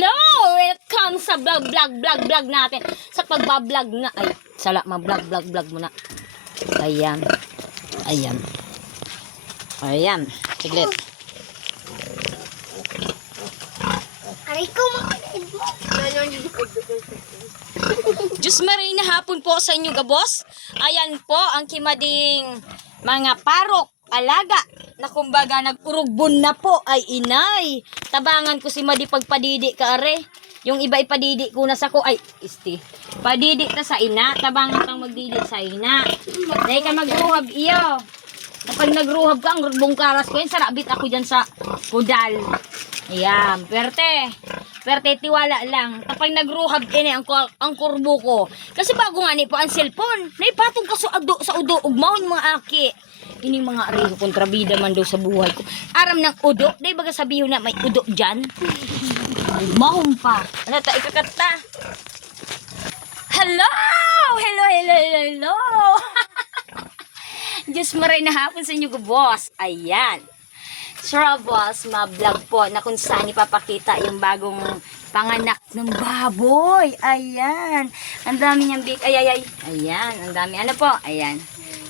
Hello! Welcome sa vlog natin. Sa pagbablog na. Ay, sala, ma-vlog muna. Ayan. Ayan. Ayan. Siglit. Aray ko, makain mo. Diyos maray na hapon po sa inyo, gabos. Ayan po, ang kimading mga parok, alaga, na kumbaga nag-urugbon na po ay inay. Tabangan ko si Madi pagpadidi ka are. Yung iba ipadidi ko na sa ko ay isti. Padidi ta sa ina, tabangan kang magdidi sa ina. Dahil ka magruhab iyo. Kapag nagruhab ka, ang rugbong karas ko yun, sarabit ako dyan sa kudal. Ayan, perte tiwala lang. Kapag nagruhab ini ang kurbo ko. Kasi bago nga ni po ang cellphone, naipatong ka sa udo, ugmahon mga aki. Ining mga ariho kontrabida man daw sa buhay ko. Aram ng udo, dahil baga sabihin na may udo dyan. Ugmahon pa. Ano ta, ikakata? Hello! Hello! Diyos maray na hapon sa inyo, boss. Ayan. Sure, boss, ma-vlog po na kung saan ipapakita yung bagong panganak ng baboy. Ayan. Ang dami niyang big. Ay. Ayan. Ang dami. Ano po? Ayan.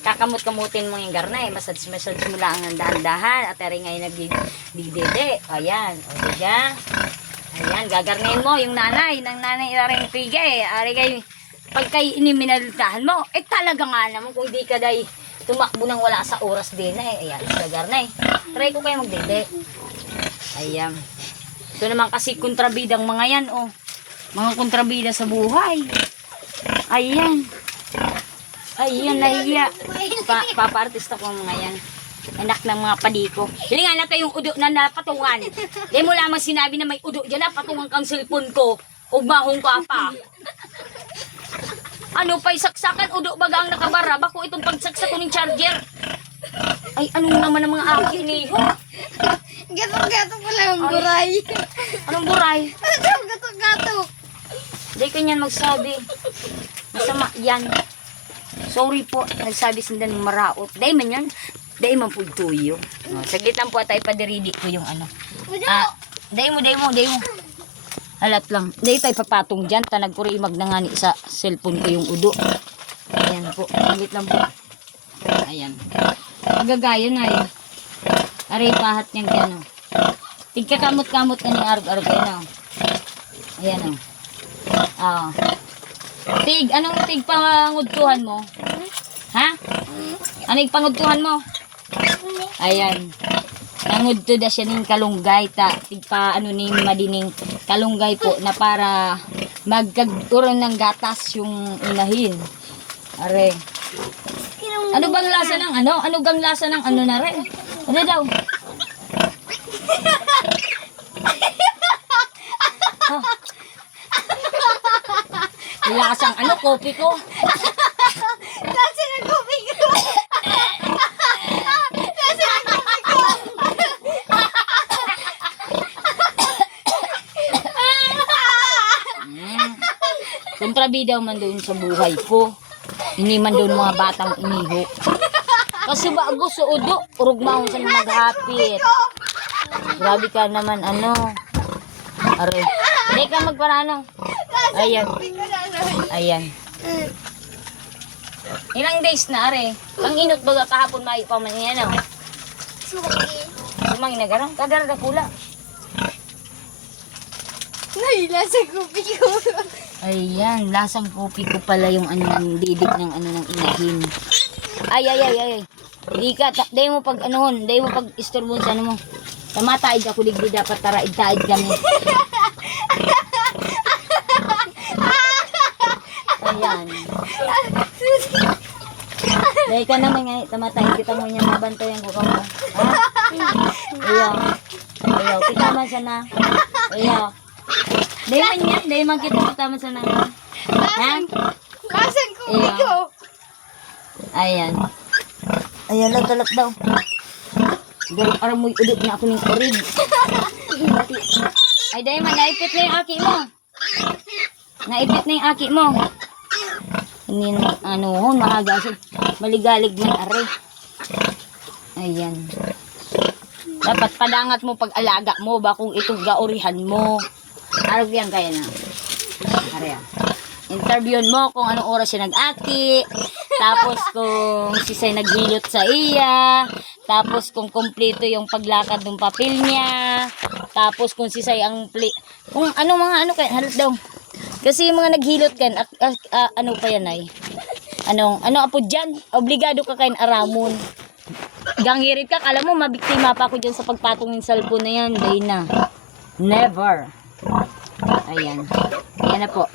Kakamot-kamutin mo yung garnay. Massage mo lang ang dahan-dahan. At eri ngayon nagdidede. Ayan. O, diga. Ayan. Gagarnayin mo yung nanay. Nang nanay iraring pigay. Ari kayo. Pag kayo iniminalitahan mo, eh talaga nga naman kung di ka day tumakbo nang wala sa oras din eh. Ayan, gagarnay. Try ko kayo magdede. Ayan. Ito naman kasi kontrabidang mga yan, oh. Mga kontrabida sa buhay. Ayan. Ayan, nahiya. Papa-artista ko mga yan. Anak ng mga padiko. Hilingan natin yung udo na napatungan. Di mo lamang sinabi na may udo dyan na patungan kang cellphone ko. Ugmahong ka pa. Ano pa isaksakan? Udo baga ang nakabara. Bako itong pagsaksak ko ng charger. Ay, ano naman ang mga akin eh. Gato-gato pala ang buray. Anong buray? Gato-gato. Hindi kanyan magsabi. Masama yan. Sorry po. Nagsabi sinda ng maraot. Dahil man yan. Dahil man po tuyo. Saglit lang po tayo padiridi ko yung ano. Dahil mo. Halat lang. Dahil tayo papatong dyan. Tanagpuri magnangani sa cellphone ko yung udo. Ayan po. Saglit lang po. Ayan. Magagaya na eh. Aray pahat niyang yan o. Tigkakamot-kamot na ni arg-arg. Ayan o. Ayan o. Anong tig pangudtuhan mo? Ha? Anong pangudtuhan mo? Ayan. Nangudto da siya ng kalunggay. Tigpa ano ni madining kalunggay po na para magkagturon ng gatas yung inahin. Are. Ano bang lasa ng ano? Ano bang lasa ng ano na rin? Ano daw? Oh. Lasang ano? Kopi ko. Lasa ng kopi ko. Lasa ng kopi ko. Kontrabida man doon sa buhay ko. Hindi man doon mga batang iniho. Kasi bago sa udo, urugmahon sa maghapit. Grabe ka naman, ano. Are. Hindi ka magparano. Ayan. Ayan. Ilang days na, are. Ang inot baga kahapon maipaman niya, ano. Sumangin na garang. Kadara na pula. Lasa kopi ko. Ayan, lasang kopi ko pala yung ano ng didig ng ano ng inahin. Ay. Hindi ka, dahil mo pag anohon, dahil mo pag istorbon sa ano mo. Tamataid ako digdi dapat taraid-taid kami. Ayan. Dahil ka naman nga, tamataid kita mo niya mabantayan ko ka mo. Ha? Ayaw, kita man sana. Ayaw. Dahil man yan, dahil man kita man sana. Ha? Lasang kopi ko. Ayan. Ayan, talak daw. Pero parang may udot na ako ng orig. Ay, dahil man, naipit na yung aki mo. Naipit na yung aki mo. Hindi na, ano, maaga. Maligalig man, are. Ayan. Dapat padangat mo pag alaga mo, bakong itong gaurihan mo. Arog yan kaya na. Are. Interviewin mo kung anong oras siya nag-aki. Tapos kung si Say naghilot sa iya. Tapos kung kompleto yung paglakad ng papel niya. Tapos kung si Say ang kung ano mga ano kaya halos daw. Kasi yung mga naghilot kan ano pa yan ay. Ano apo dyan? Obligado ka kain aramon. Gangirit ka, kala mo mabiktima pa ako dyan sa pagpatong ng cellphone na yan. Day na. Never. Ayan. Ayan na po.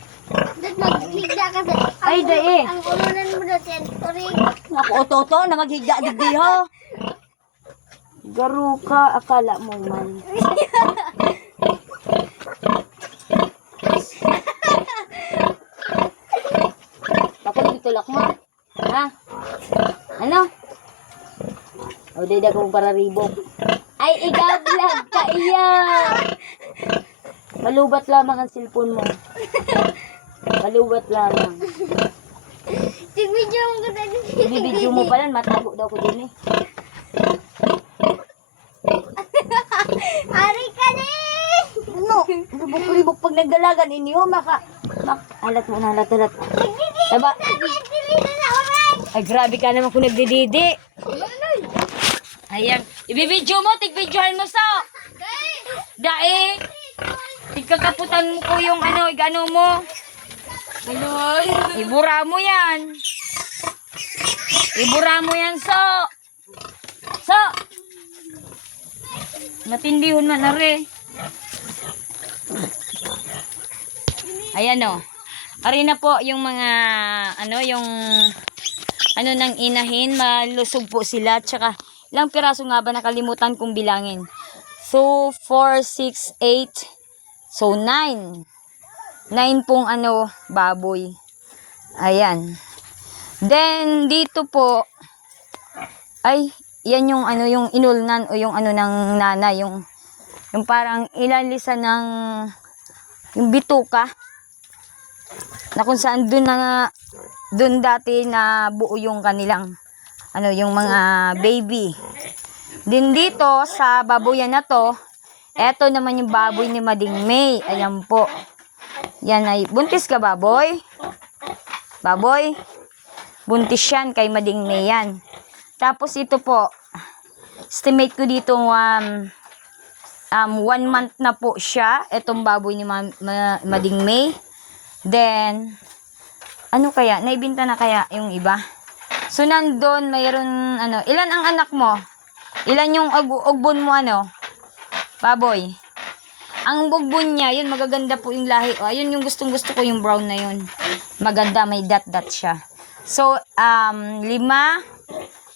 Dad, maghigda ka sa... Ay, dae. Ang ulunan mo doon, yan. Sorry. Ako, ototo, na maghigda digdi ho. Garo ka, akala mo man. Bakit ditulak mo? Ha? Ano? O, dida kong pararibok. Ay, igablag ka iya. Malubat lamang ang cellphone mo. Malubat lamang. Tig-video mo ko dad. Ibibidyo mo pa lang, matago daw ko din eh. Ari ka na eh! No, ribok-ribok pag nagdalagan inyo, alat mo na, alat. Diba? Ay, grabe ka naman kung nagdididi. Ayan, ibibidyo mo, tig-videohan mo sa. Dae, tigkakaputan mo ko yung igano mo. Ibura mo yan. Ibura mo yan, so. Natindihon man na re. Ayan o. Ari na po yung mga, ng inahin, malusog po sila. Tsaka, ilang piraso nga ba nakalimutan kong bilangin? So, 4, 6, 8. So, 9. 9 pong baboy. Ayan. Then, dito po, ay, yan yung yung inulnan o yung ng nana, yung parang ilalisa ng yung bituka na kung saan dun dati na buo yung kanilang yung mga baby. Din dito sa baboyan na to, eto naman yung baboy ni Mading May. Ayan po. Yan ay buntis ka baboy? Baboy? Buntis yan kay Mading May yan. Tapos ito po, estimate ko dito 1 month na po siya. Itong baboy ni Mading May. Then, ano kaya? Naibinta na kaya yung iba? So, nandun, mayroon, ilan ang anak mo? Ilan yung ugbon mo, baboy? Ang ugbon niya, yun, magaganda po yung lahi. O, ayun yung gustong-gusto ko, yung brown na yun. Maganda, may dot-dot siya. So, 5.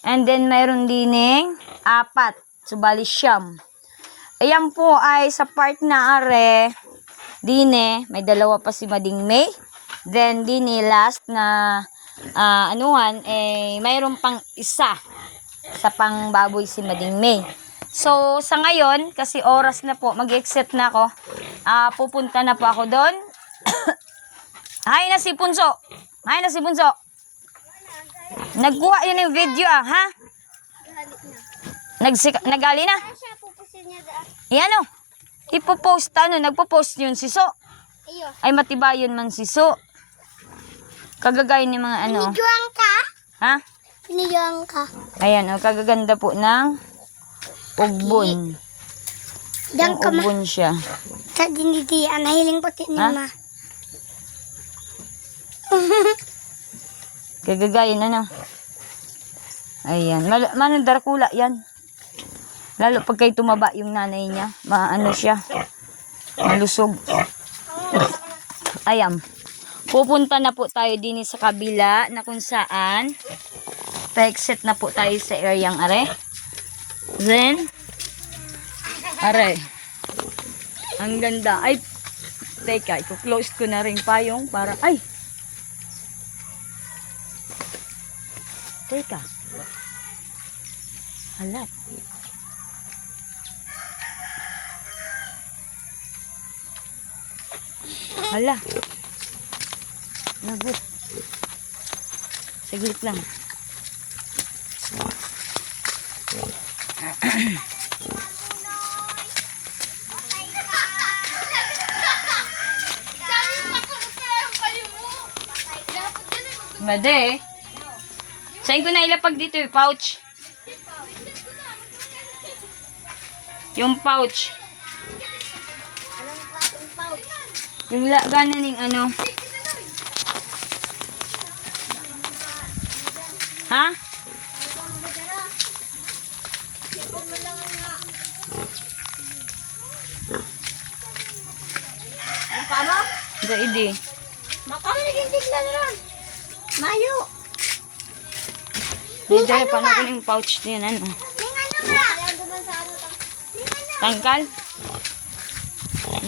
And then, mayroon dining 4. So, bali siyam. Ayan po ay sa part na are, dine, may 2 pa si Mading May. Then, dine, last na, mayroon pang isa sa pang baboy si Mading May. So, sa ngayon, kasi oras na po, mag-exit na ako. Pupunta na po ako doon. Hay na si Punso. Nagkuha yun yung video ha? Nagali na? Siya, pupusin niya daan. Yan ipopost, nagpo-post yun si So. Ayo. Ay matibayon man si So. Kagagay ni mga Pinidyoan ka? Ha? Pinidyoan ka. Ayan kagaganda po ng ugbon. Diyan ka ma. Ugbon siya. Sa dinitian, nahiling puti ni Ha? ma. Kagagayin Ayan. Manong darakula yan. Lalo pag kayo tumaba yung nanay niya. Siya. Malusog. Ayan. Pupunta na po tayo din sa kabila na kung saan pa-exit na po tayo sa areang are. Then, are. Ang ganda. Ay, teka, i-close ko na rin payong para, ay! Teka. Halat. Hala. Nagot. Saglit lang. Made. Saan ko na ilapag dito yung pouch? Yung pouch. Yung gana ning ano. Ha? Daidi. Makamiligin na ron. Mayo. Medyo paano ko yung pouch din ano. Ning ano ka? Tangkal.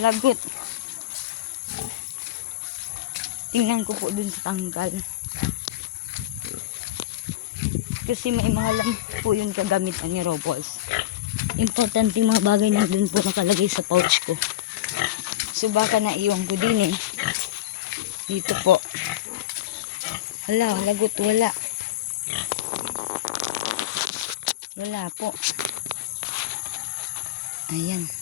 Lagot. Tingnan ko po dun sa tangkal. Kasi may mga lang po yung kagamitan ni Robles. Importante yung mga bagay na dun po nakalagay sa pouch ko. So baka naiwan ko din eh. Dito po. Hala, lagot, wala. Wala po. Ayan.